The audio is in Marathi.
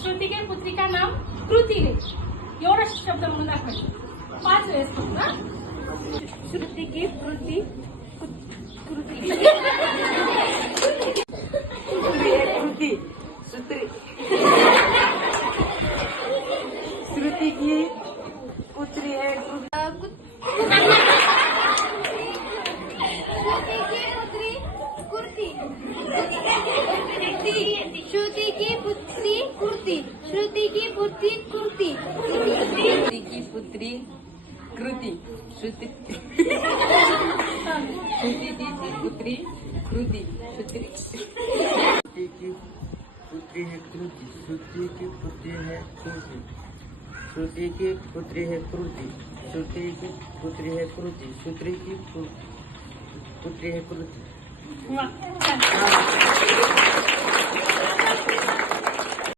श्रुती के पुत्री का नाम कृती है. एवढा शब्द म्हणून दाखवायचे 5 वेळेस फक्त. श्रुति की कृति कृति कृति सूत्री श्रुति की पुत्री है श्रुति की पुत्री कुर्ती. श्रुति की पुत्री कुर्ती. श्रुति की पुत्री कृति श्रुति की पुत्री कृति श्रुति की पुत्री है कृति. श्रुति की पुत्री है कृति. श्रुति की पुत्री है कृति. श्रुति की पुत्री है कृति. श्रुति की पुत्री है कृति. वा, छान.